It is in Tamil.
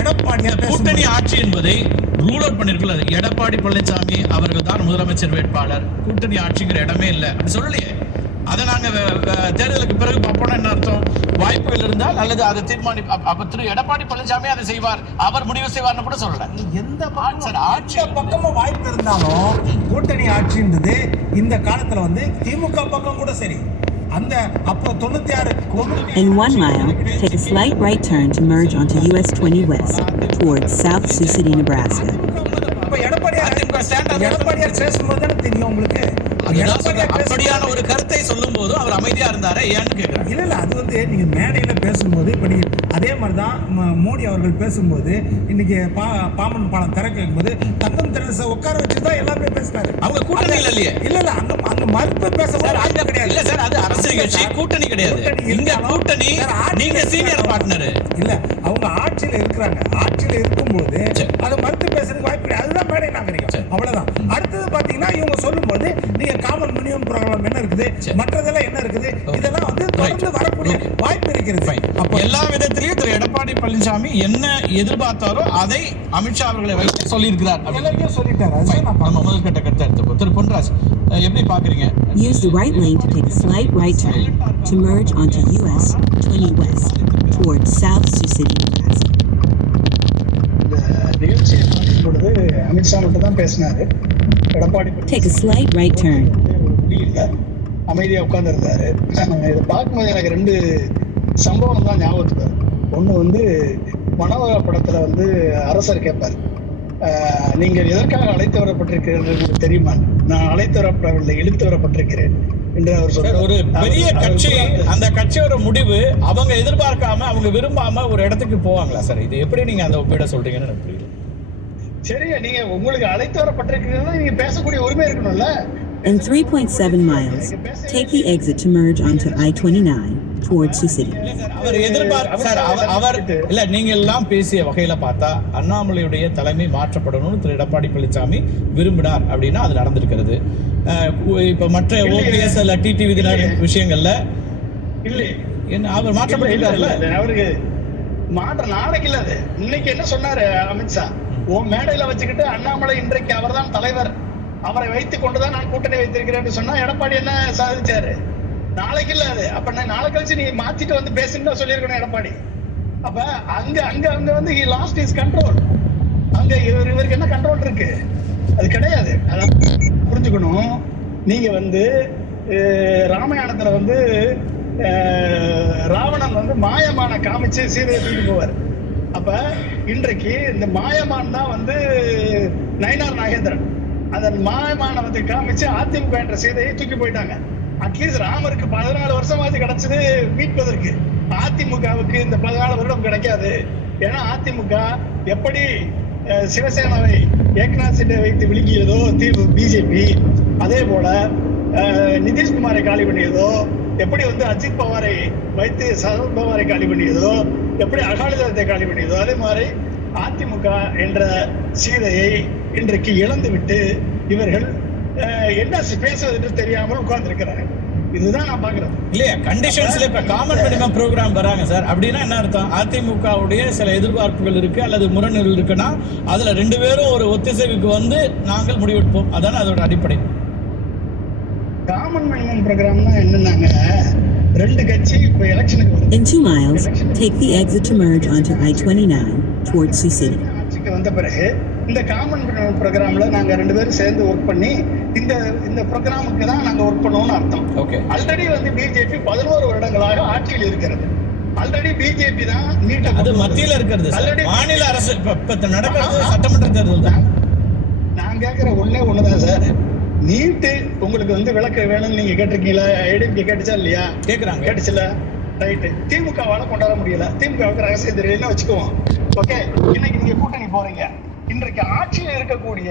எடப்பாடியார் கூட்டணி ஆட்சி என்பதை ரூல் அவுட் பண்ணிருக்கல. எடப்பாடி பழனிசாமி அவர்கள் தான் முதலமைச்சர் வேட்பாளர், கூட்டணி ஆட்சிங்கிற இடமே இல்லை அப்படி சொல்லலையே. அதை நாங்க தேர்தலுக்கு பிறகு பார்ப்போம்னா என்ன அர்த்தம்? வாய்ப்புகள் இருந்தால் அல்லது அதை அப்ப திரு எடப்பாடி பழனிசாமி அதை செய்வார், அவர் முடிவு செய்வார்னு கூட சொல்லல. எந்த ஆட்சி பக்கமும் வாய்ப்பு இருந்தாலும் கூட்டணி ஆட்சின்றது இந்த காலத்துல திமுக பக்கம் கூட சரி. அந்த அப்போ 96 In 1 mile, take a slight right turn to merge onto US 20 West towards South Sioux City, Nebraska. அப்ப எடப்பாடியார் பேசும்போது தானே தெரியும் உங்களுக்கு. அப்படியான ஒரு கருத்தை சொல்லும் போது அவர் அமைதியா இருந்தாரா ஏன்னு கேட்கிறேன். இல்ல அது நீங்க மேடையில பேசும்போது இப்ப நீங்க அதே மாதிரிதான் மோடி அவர்கள் பேசும்போது இன்னைக்கு பாம்பன் பாலம் திறக்கும் போது தங்கம் தெரசா உட்கார வச்சுதான் எல்லாமே பேசுறாரு. அவங்க கூட்டணியில் இல்லையே. இல்ல அங்க மறுப்பு பேச கிடையாது. இல்ல சார், அது அரசியல் கட்சி கூட்டணி கிடையாது. இங்க கூட்டணி நீங்க சீனியர் பார்ட்னர் இல்ல, அவங்க ஆட்சியில இருக்கிறாங்க. ஆட்சியில இருக்கும்போது அதை மறுத்து பேசுறதுக்கு வாய்ப்பு கிடையாது. அதுதான் மேடை நாகரிகம், அவ்வளவுதான். அடுத்தது பாத்தீங்கன்னா இவங்க சொல்லும் போது நீங்க காமன் மினிமம் ப்ரோக்ராம் என்ன இருக்குது, மற்றதெல்லாம் என்ன இருக்குது, இதெல்லாம் தொடர்ந்து வரக்கூடிய வாய்ப்பு இருக்கிறது. அப்போ எல்லா விதத்திலையும் திரு எடப்பாடி பழனிசாமி என்ன எதிர்பார்த்தாரோ அதை அமித்ஷா அவர்களை வைத்து சொல்லியிருக்கிறார். எல்லாத்தையும் சொல்லிட்டாரு. நம்ம முதல் கட்ட கருத்தை எடுத்துப்போம். திரு பொன்ராஜ், எப்படி பாக்குறீங்க? Use the right lane to take a slight right turn to merge onto US 20 West towards South Sioux City, Nebraska. நிகழ்ச்சியை பார்க்கும் பொழுது அமித்ஷா மட்டும் தான் பேசினாரு. Edappadi Take a slight right turn. அமைதியா உட்கார்ந்து இருந்தாரு. இதை பார்க்கும்போது எனக்கு 2 சம்பவம் தான் ஞாபகத்துக்கு வரும். ஒண்ணு மனோகர படத்துல அரசர் கேட்பாரு, நீங்கள் எதற்காக அழைத்து வரப்பட்டிருக்கிறீர்கள் தெரியுமா? நான் அழைத்து வரப்படவில்லை, இழுத்து வரப்பட்டிருக்கிறேன் என்று அவர் சொல்றார். ஒரு பெரிய கட்சி, அந்த கட்சியோட முடிவு அவங்க எதிர்பார்க்காம அவங்க விரும்பாம ஒரு இடத்துக்கு போவாங்களா சார்? இது எப்படி நீங்க அந்த ஒப்பீட சொல்றீங்கன்னு எனக்கு புரியல. சரியா, நீங்க உங்களுக்கு அழைத்து வரப்பட்டிருக்கிறீங்கன்னா நீங்க பேசக்கூடிய உரிமை இருக்கணும்ல. In 3.7 miles, take the exit to merge onto I-29 towards Sioux City. அவர் இல்ல, நீங்க எல்லாம் பேசிய வகையில பார்த்தா அண்ணாமலையுடைய தலைமை மாற்றப்படணும்னு திரு எடப்பாடி பழனிசாமி விரும்பினார் அப்படின்னா அது நடந்திருக்கிறது. இப்ப மற்ற ஓபிஎஸ் அல்ல டிடிவி விஷயங்கள்ல இல்லை என்ன அவர் மாற்றப்பட்டிருக்காருல்ல. அவருக்கு நாளைக்கு இல்ல, அது இன்னைக்கு என்ன சொன்னாரு அமித்ஷா? மேடையில வச்சுக்கிட்டு அண்ணாமலை இன்றைக்கு அவர்தான் தலைவர், அவரை வைத்துக் கொண்டுதான் நான் கூட்டணி வைத்திருக்கிறேன் சொன்னா எடப்பாடி என்ன சாதிச்சாரு? நாளைக்கு இல்ல அது. அப்ப நாளை கழிச்சு நீ மாத்திட்டு பேசுன்னு சொல்லியிருக்கணும் எடப்பாடி. அப்ப அங்க he lost his control. அங்க இவருக்கு என்ன கண்ட்ரோல் இருக்கு? அது கிடையாது. அதான் புரிஞ்சுக்கணும். நீங்க ராமாயணத்துல ராவணன் மாயமான காமிச்சு சீதையை தூக்கிட்டு போவார். அப்ப இன்றைக்கு இந்த மாயமான் தான் நயினார் நாகேந்திரன். அந்த மாயமான காமிச்சு அதிமுக என்ற சீதையை தூக்கி போயிட்டாங்க. அட்லீஸ்ட் ராமருக்கு 14 வருஷமாச்சு கிடைச்சது மீட்பதற்கு. அதிமுகவுக்கு இந்த 14 வருடம் கிடைக்காது. ஏன்னா அதிமுக எப்படி சிவசேனாவை ஏக்நாத் சிண்டே வைத்து விழுங்கியதோ பிஜேபி, அதே போல நிதிஷ்குமாரை காலி பண்ணியதோ, எப்படி அஜித் பவாரை வைத்து சரத் பவாரை காலி பண்ணியதோ, எப்படி அகாலிதளத்தை காலி பண்ணியதோ, அதே மாதிரி அதிமுக என்ற சீதையை இன்றைக்கு இழந்து விட்டு இவர்கள் என்ன பேசுவது தெரியாமல் உட்கார்ந்து இருக்கிறாங்க. இதுதான் நான் பாக்குறேன். இல்லையா கண்டிஷன்ஸ்ல இப்ப காமன் மினிமம் ப்ரோக்ராம் வராங்க சார் அப்படின்னா என்ன அர்த்தம்? அதிமுகவுடைய சில எதிர்பார்ப்புகள் இருக்கு அல்லது முரண்கள் இருக்குன்னா அதுல 2 பேரும் ஒரு ஒத்திசைவுக்கு நாங்கள் முடிவெடுப்போம். அதான அதோட அடிப்படை. காமன் மினிமம் ப்ரோக்ராம்னா என்னன்னாங்க, 2 கட்சி இப்ப எலெக்ஷனுக்கு In 2 miles, take the exit to merge onto I-29 towards Sioux City. ஆட்சிக்கு வந்த பிறகு இந்த காமன் மினிமம் ப்ரோக்ராம்ல நாங்க 2 பேரும் சேர்ந்து ஒர்க் பண்ணி இந்த ப்ரோக்ராமுக்கு தான் நாங்க ஒர்க் பண்ணுவோம்னு அர்த்தம். ஆல்ரெடி பிஜேபி 11 வருடங்களாக ஆட்சியில் இருக்கிறது. ஆல்ரெடி பிஜேபி தான் நீட்ட அது மத்தியில இருக்கிறது. மாநில அரசு இப்ப நடக்கிறது சட்டமன்ற தேர்தல் தான். நான் கேட்கிற ஒண்ணுதான் சார், நீட்டு உங்களுக்கு விளக்க வேணும்னு நீங்க கேட்டிருக்கீங்களா? ஏடிஎம்கே கேட்டுச்சா இல்லையா? கேட்டுச்சுல, ரைட்டு. திமுகவால கொண்டாட முடியல, திமுகவுக்கு ரகசியம் தெரியலன்னு வச்சுக்குவோம். ஓகே, இன்னைக்கு நீங்க கூட்டணி போறீங்க. இன்றைக்கு ஆட்சியில் இருக்கக்கூடிய